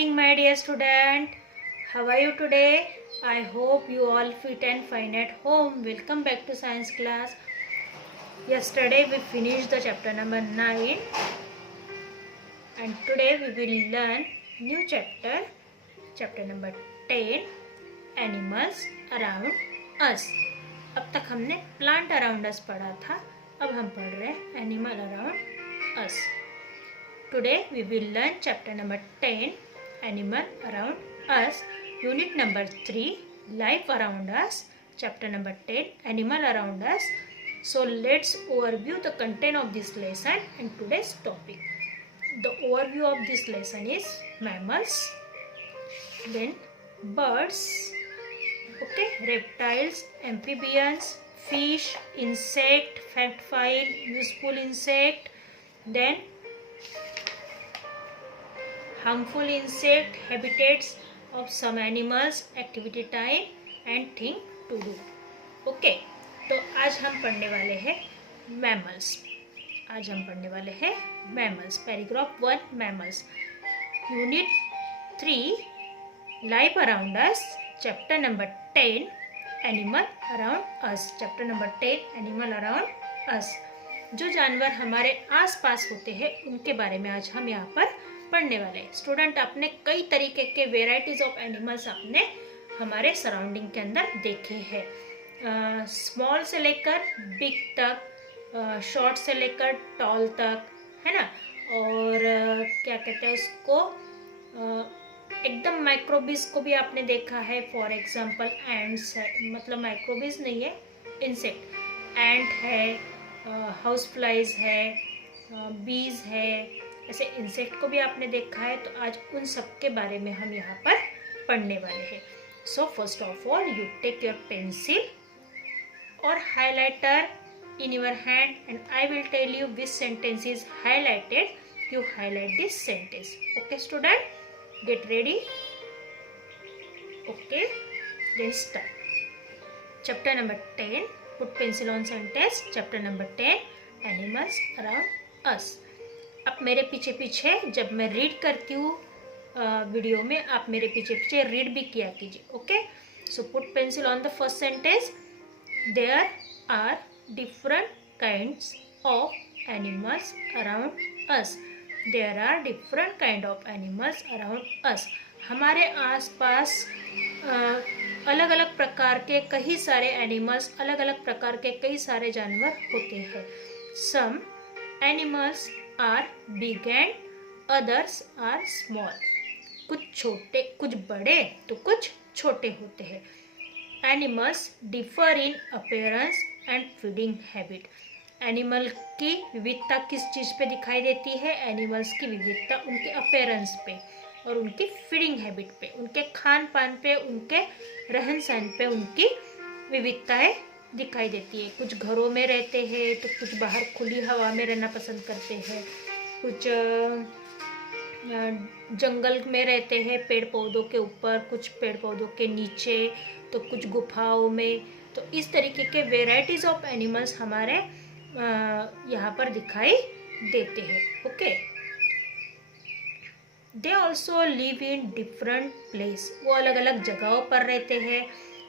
morning, my dear student. How are you today? I hope you all fit and fine at home. Welcome back to science class. Yesterday we finished the chapter number 9 and today we will learn new chapter number 10, animals around us. अब तक हमने plant around us पढ़ा था, अब हम पढ़ रहे हैं animal around us. Today we will learn chapter number 10, animal around us, unit number 3, life around us, chapter number 10, animal around us. So let's overview the content of this lesson and today's topic. The overview of this lesson is mammals, then birds, okay, reptiles, amphibians, fish, insect, fact file, useful insect, then harmful insect, habitats of some animals, activity time and thing to do. Okay, तो आज हम पढ़ने वाले हैं mammals. आज हम पढ़ने वाले हैं mammals. Paragraph 1 mammals, unit 3 life around us, chapter number 10 animal around अस. चैप्टर नंबर 10 एनिमल अराउंड अस. जो जानवर हमारे आसपास होते हैं उनके बारे में आज हम यहाँ पर पढ़ने वाले हैं. स्टूडेंट, आपने कई तरीके के वेराइटीज ऑफ एनिमल्स आपने हमारे सराउंडिंग के अंदर देखे हैं. स्मॉल से लेकर बिग तक, शॉर्ट से लेकर टॉल तक, है ना. और क्या कहते हैं उसको, एकदम माइक्रोबिस को भी आपने देखा है. फॉर एग्जांपल एंड्स है, मतलब माइक्रोबिस नहीं है, इंसेक्ट. एंट है, हाउस फ्लाइज है, बीज है, ऐसे इंसेक्ट को भी आपने देखा है. तो आज उन सब के बारे में हम यहाँ पर पढ़ने वाले हैं. So first of all you take your pencil और highlighter in your hand and I will tell you which sentence is highlighted. You highlight this sentence. Okay student, get ready. Okay, then start. Chapter number 10, put pencil on sentence. Chapter number 10, animals around us. अब मेरे पीछे पीछे जब मैं read करती हूँ video में, आप मेरे पीछे पीछे रीड भी किया कीजिए. Okay, so put pencil on the first sentence. There are different kinds of animals around us. There are different kind of animals around us. हमारे आसपास अलग अलग प्रकार के कई सारे एनिमल्स, अलग अलग प्रकार के कई सारे जानवर होते हैं. Some animals are big and others are small. कुछ छोटे, कुछ बड़े तो कुछ छोटे होते हैं. Animals differ in appearance and feeding habit. Animal की विविधता किस चीज़ पे दिखाई देती है? एनिमल्स की विविधता उनके अपीयरेंस पे और उनकी फीडिंग हैबिट पे, उनके खान पान पे, उनके रहन सहन पे उनकी विविधताएं दिखाई देती है. कुछ घरों में रहते हैं तो कुछ बाहर खुली हवा में रहना पसंद करते हैं. कुछ जंगल में रहते हैं पेड़ पौधों के ऊपर, कुछ पेड़ पौधों के नीचे, तो कुछ गुफाओं में. तो इस तरीके के वेराइटीज ऑफ एनिमल्स हमारे यहाँ पर दिखाई देते हैं. Okay, they also live in different place. वो अलग अलग जगहों पर रहते हैं.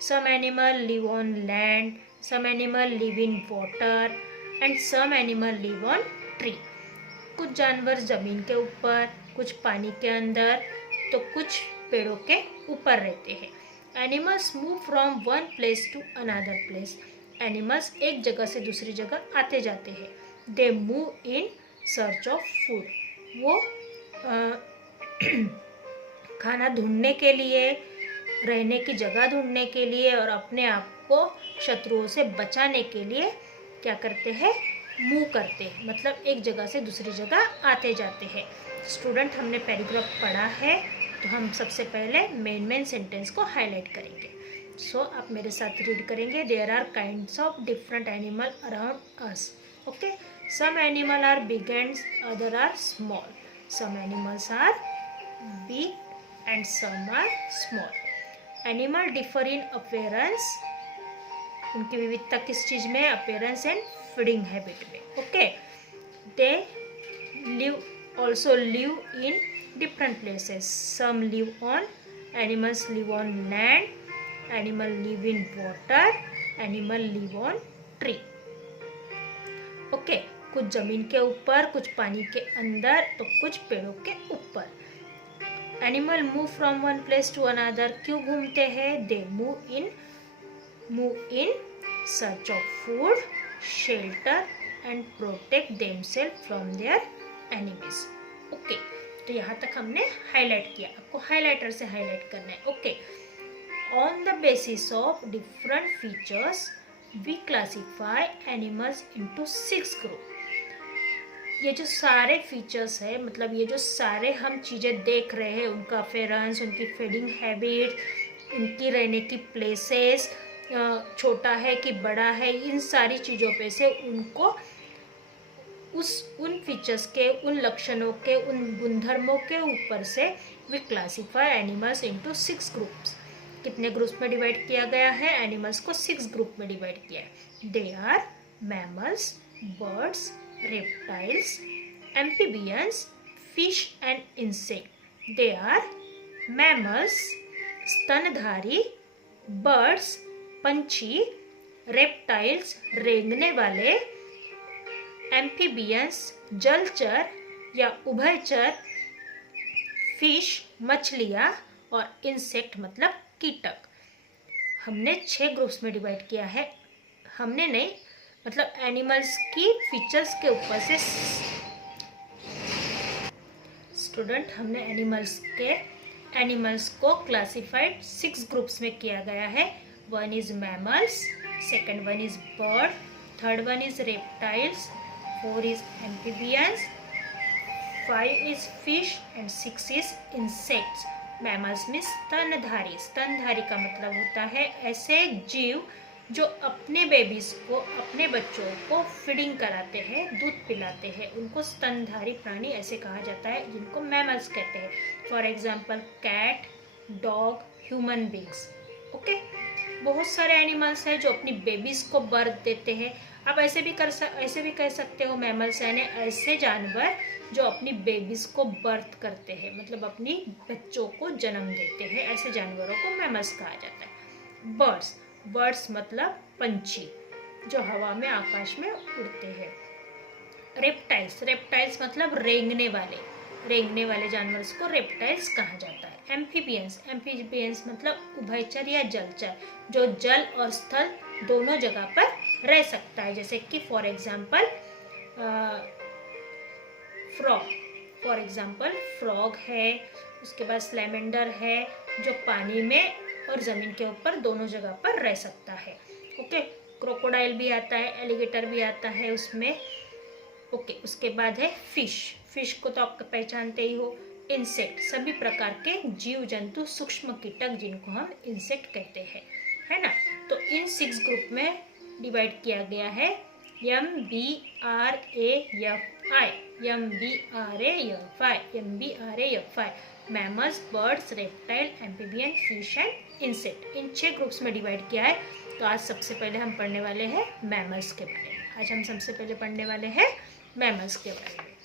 Some animal live on land, some animal live in water and some animal live on tree. कुछ जानवर जमीन के ऊपर, कुछ पानी के अंदर, तो कुछ पेड़ों के ऊपर रहते हैं. Animals move from one place to another place. Animals एक जगह से दूसरी जगह आते जाते हैं. They move in search of food. वो खाना ढूंढने के लिए, रहने की जगह ढूंढने के लिए और अपने आप को शत्रुओं से बचाने के लिए क्या करते हैं? मूव करते हैं, मतलब एक जगह से दूसरी जगह आते जाते हैं. स्टूडेंट, हमने पैराग्राफ पढ़ा है तो हम सबसे पहले मेन सेंटेंस को हाईलाइट करेंगे. सो आप मेरे साथ रीड करेंगे. There are kinds of different animal around us. Okay, some animal are big and other are small. Some animals are big and some are small. Animal differ in appearance. उनकी विविधता किस चीज़ में? अपीयरेंस एंड फीडिंग हैबिट में. Okay, they live also live in different places. Some live on, animals live on land, animal live in water, animal live on tree. Okay, कुछ जमीन के ऊपर, कुछ पानी के अंदर, तो कुछ पेड़ों के ऊपर. Animal move from one place to another. क्यों घूमते हैं? They move in search of food, shelter and protect themself from their enemies. Okay, तो यहाँ तक हमने हाईलाइट किया. आपको हाईलाइटर से हाईलाइट करना है. Okay, on the basis of different features we classify animals into 6 group. ये जो सारे फीचर्स है, मतलब ये जो सारे हम चीज़ें देख रहे हैं, उनका अफेरेंस, उनकी फीडिंग हैबिट, उनकी रहने की प्लेसेस, छोटा है कि बड़ा है, इन सारी चीज़ों पे से उनको उन फीचर्स के, उन लक्षणों के, उन गुणधर्मों के ऊपर से we classify animals into 6 groups. कितने ग्रुप्स में डिवाइड किया गया है? एनिमल्स को 6 ग्रुप में डिवाइड किया है. They are mammals, birds, reptiles, amphibians, fish and insect. They are mammals, स्तनधारी, birds, पंछी, reptiles, रेंगने वाले, amphibians, जलचर या उभयचर, fish, मछलियाँ, और insect मतलब कीटक. हमने 6 ग्रुप्स में डिवाइड किया है. हमने नहीं, मतलब एनिमल्स की फीचर्स के ऊपर से स्टूडेंट, हमने एनिमल्स को क्लासिफाइड 6 ग्रुप्स में किया गया है. 1 is mammals, second 1 is bird, third 1 is reptiles, 4 is amphibians, 5 is fish and 6 is insects. Mammals में स्तनधारी. स्तनधारी का मतलब होता है ऐसे जीव जो अपने बेबीज को, अपने बच्चों को फीडिंग कराते हैं, दूध पिलाते हैं, उनको स्तनधारी प्राणी ऐसे कहा जाता है, जिनको मैमल्स कहते हैं. For example cat, dog, human beings. Okay, बहुत सारे एनिमल्स हैं जो अपनी बेबीज को बर्थ देते हैं. आप ऐसे भी कह सकते हो मैमल्स यानी ऐसे जानवर जो अपनी बेबीज को बर्थ करते हैं, मतलब अपनी बच्चों को जन्म देते हैं. ऐसे जानवरों को मैमल्स कहा जाता है. बर्ड्स मतलब पंछी जो हवा में, आकाश में उड़ते हैं. रेप्टाइल्स मतलब रेंगने वाले जानवर को रेप्टाइल्स कहा जाता है. एम्फीबियंस मतलब उभयचर या जलचर जो जल और स्थल दोनों जगह पर रह सकता है. जैसे कि फॉर एग्जाम्पल फ्रॉग है, उसके बाद स्लैमेंडर है जो पानी में और ज़मीन के ऊपर दोनों जगह पर रह सकता है. ओके, क्रोकोडाइल भी आता है, एलिगेटर भी आता है उसमें. ओके, उसके बाद है फिश को तो आप पहचानते ही हो. इंसेक्ट सभी प्रकार के जीव जंतु, सूक्ष्म कीटक जिनको हम इंसेक्ट कहते हैं, है ना. तो इन 6 ग्रुप में डिवाइड किया गया है. MBRAFI mammals, birds, reptile, amphibian, fish and insect. In 6 groups में डिवाइड किया है. तो आज सबसे पहले हम पढ़ने वाले हैं मैमल्स के बारे में.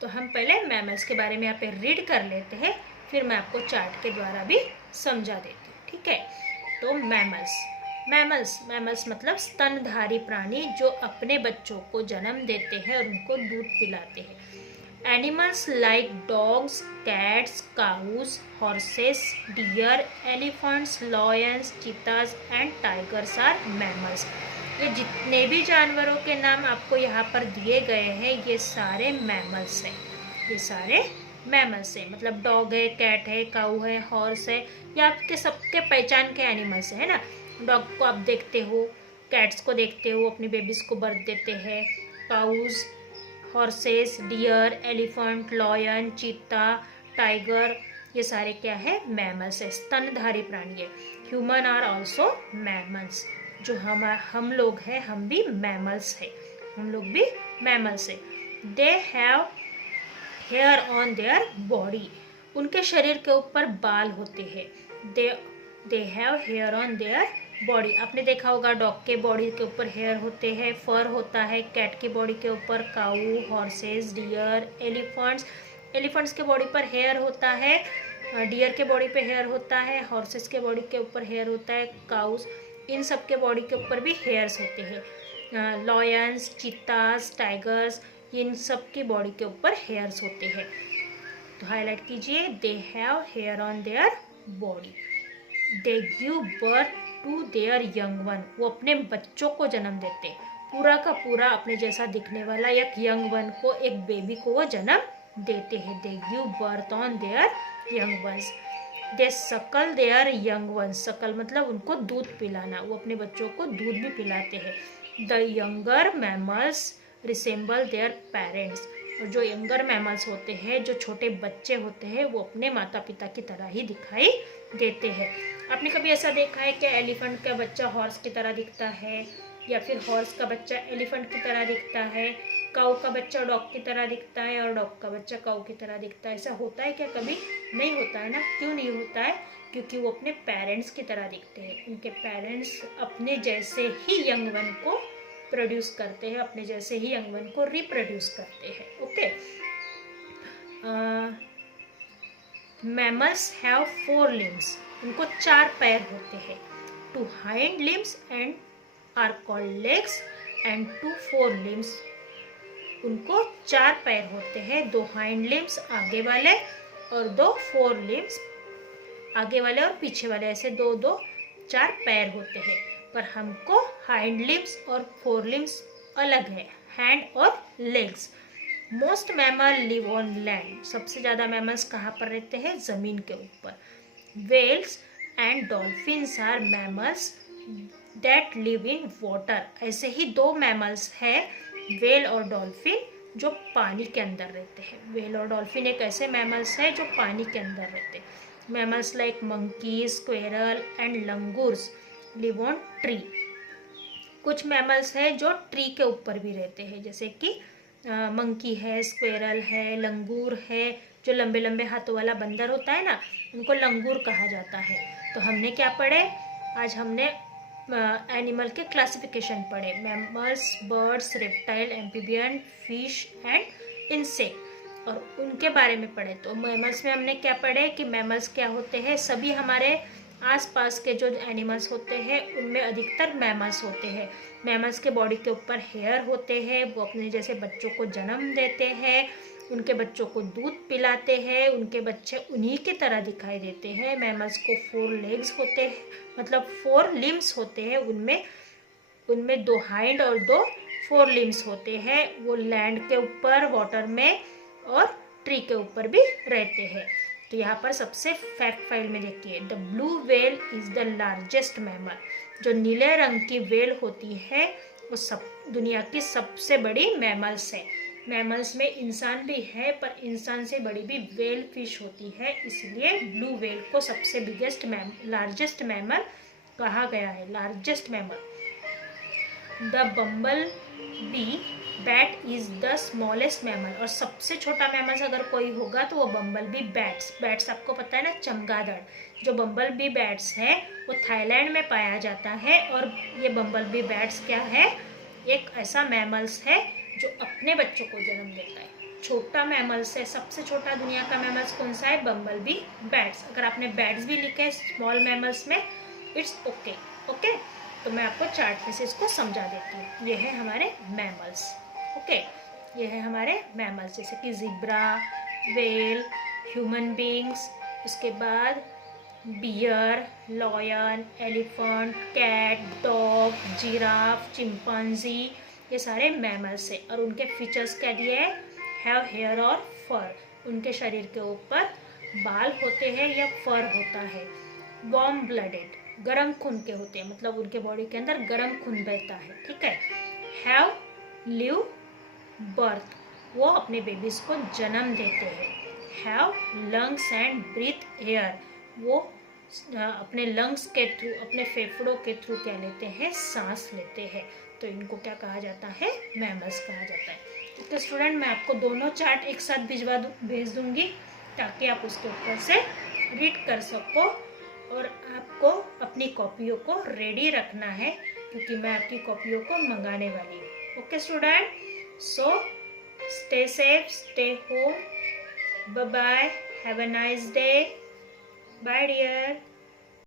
तो हम पहले मैमल्स के बारे में यहाँ पे रीड कर लेते हैं, फिर मैं आपको चार्ट के द्वारा भी समझा देती हूँ. ठीक है, तो मैमल्स मतलब स्तनधारी प्राणी जो अपने बच्चों को जन्म देते हैं और उनको दूध पिलाते हैं. Animals like dogs, cats, cows, horses, deer, elephants, lions, cheetahs and tigers are mammals. ये जितने भी जानवरों के नाम आपको यहाँ पर दिए गए हैं, ये सारे मैमल्स हैं. मतलब डॉग है, कैट है, काऊ है, हॉर्स है, ये आपके सबके पहचान के एनिमल्स है ना. डॉग को आप देखते हो, कैट्स को देखते हो, अपनी बेबीज को बर्थ देते हैं. Cows, horses, deer, elephant, lion, cheetah, tiger, ये सारे क्या है? मैमल्स है, स्तनधारी प्राणी है. Human are also mammals. जो हम लोग हैं, हम भी मैमल्स है. They have hair on their body. उनके शरीर के ऊपर बाल होते हैं. They have hair on their body. आपने देखा होगा डॉग के बॉडी के ऊपर हेयर होते हैं, फर होता है. कैट के बॉडी के ऊपर, काऊ, हॉर्सेस, डियर, एलिफेंट्स, एलिफेंट्स के बॉडी पर हेयर होता है, डियर के बॉडी पे हेयर होता है, हॉर्सेस के बॉडी के ऊपर हेयर होता है, काउस, इन सब के बॉडी के ऊपर भी हेयर्स होते हैं। लॉयंस, चीतास, टाइगर्स, इन सब की बॉडी के ऊपर हेयर्स होते हैं। तो हाईलाइट कीजिए, they have hair on their body. They give birth to their young one, वो अपने बच्चों को जन्म देते हैं, पूरा का पूरा अपने जैसा दिखने वाला एक यंग वन को, एक बेबी को वो जन्म देते हैं। They give birth on their young ones. They suckle their young once, सकल मतलब उनको दूध पिलाना, वो अपने बच्चों को दूध भी पिलाते हैं। The younger mammals resemble their parents, और जो यंगर मैमल्स होते हैं, जो छोटे बच्चे होते हैं, वो अपने माता पिता की तरह ही दिखाई देते हैं। आपने कभी ऐसा देखा है कि एलिफेंट का बच्चा हॉर्स की तरह दिखता है, या फिर हॉर्स का बच्चा एलिफेंट की तरह दिखता है, काऊ का बच्चा डॉग की तरह दिखता है और डॉग का बच्चा काऊ की तरह दिखता है? ऐसा होता है क्या कभी? नहीं होता है ना। क्यों नहीं होता है? क्योंकि वो अपने पेरेंट्स की तरह दिखते हैं। उनके पेरेंट्स अपने जैसे ही यंग वन को प्रोड्यूस करते हैं, अपने जैसे ही यंग वन को रिप्रोड्यूस करते हैं। ओके। मैमल्स हैव 4 लिम्स, उनको 4 पैर होते हैं। 2 hind limbs and are called legs and 2 fore limbs, उनको 4 पैर होते हैं, 2 हाइंड लिम्स आगे वाले और 2 फोर लिम्स आगे वाले और पीछे वाले, ऐसे 4 पैर होते हैं। पर हमको हाइंड लिम्स और फोर लिम्स अलग है, हैंड और legs. Most mammal live on land, सबसे ज़्यादा मैमल्स कहाँ पर रहते हैं? ज़मीन के ऊपर। Whales and dolphins are mammals that live in water, ऐसे ही 2 मैमल्स है, वेल और डॉल्फिन, जो पानी के अंदर रहते हैं। वेल और डॉल्फिन एक ऐसे मैमल्स हैं जो पानी के अंदर रहते हैं। Mammals like monkey, squirrel and langurs live on tree. कुछ मैमल्स है जो ट्री के ऊपर भी रहते हैं, जैसे कि मंकी है, स्क्वेरल है, लंगूर है, जो लंबे लंबे हाथों वाला बंदर होता है ना, उनको लंगूर कहा जाता है। तो हमने क्या पढ़े आज? हमने एनिमल के क्लासिफिकेशन पढ़े, mammals, birds, reptile, amphibian, fish and insect, और उनके बारे में पढ़े। तो मैमल्स में हमने क्या पढ़े कि मैमल्स क्या होते हैं? सभी हमारे आसपास के जो एनिमल्स होते हैं उनमें अधिकतर मैमल्स होते हैं। मैमल्स के बॉडी के ऊपर हेयर होते हैं, वो अपने जैसे बच्चों को जन्म देते हैं, उनके बच्चों को दूध पिलाते हैं, उनके बच्चे उन्हीं की तरह दिखाई देते हैं। मैमल्स को 4 लेग्स होते हैं, मतलब 4 लिम्स होते हैं, उनमें 2 हाइंड और 2 फोर लिम्स होते हैं। वो लैंड के ऊपर, वाटर में और ट्री के ऊपर भी रहते हैं। तो यहाँ पर सबसे फैक्ट फाइल में देखिए, the blue whale is the largest mammal, जो नीले रंग की व्हेल होती है वो सब दुनिया की सबसे बड़ी मैमल्स है। मैमल्स में इंसान भी है, पर इंसान से बड़ी भी व्हेल फिश होती है, इसलिए ब्लू व्हेल को सबसे बिगेस्ट लार्जेस्ट मैमल कहा गया है, largest mammal. The bumble B bat is the smallest mammal, और सबसे छोटा मैमल्स अगर कोई होगा तो वो बम्बल बी बैट्स। बैट्स आपको पता है ना, चमगादड़। जो बम्बल बी बैट्स है वो थाईलैंड में पाया जाता है, और ये बम्बल बी बैट्स क्या है? एक ऐसा मैमल्स है जो अपने बच्चों को जन्म देता है। छोटा मैमल्स है, सबसे छोटा दुनिया का मैमल्स कौन सा है? बम्बल बी बैट्स। अगर आपने बैट्स भी लिखे स्मॉल मैमल्स में, इट्स ओके। ओके, तो मैं आपको चार्ट में से इसको समझा देती हूँ। ये है हमारे मैमल्स। ओके, ये है हमारे मैमल्स, जैसे कि ज़ीब्रा, वेल, ह्यूमन बींग्स, उसके बाद bear, lion, elephant, cat, dog, giraffe, chimpanzee, ये सारे मैमल्स हैं। और उनके फीचर्स क्या दिए हैं? हैव हेयर और फर, उनके शरीर के ऊपर बाल होते हैं या फर होता है। वार्म ब्लडेड, गर्म खून के होते हैं, मतलब उनके बॉडी के अंदर गर्म खून बहता है। ठीक है। हैव लिव बर्थ, वो अपने बेबीज को जन्म देते हैं। Have lungs and breathe air, वो अपने लंग्स के थ्रू, अपने फेफड़ों के थ्रू क्या लेते हैं? सांस लेते हैं। तो इनको क्या कहा जाता है? मैमल्स कहा जाता है। तो स्टूडेंट, मैं आपको दोनों चार्ट एक साथ भेज दूंगी ताकि आप उसके ऊपर से रीड कर सको, और आपको अपनी कॉपियों को रेडी रखना है क्योंकि मैं आपकी कॉपियों को मंगाने वाली हूँ। Okay student, so stay safe, stay home Bye bye. Have a nice day. Bye dear.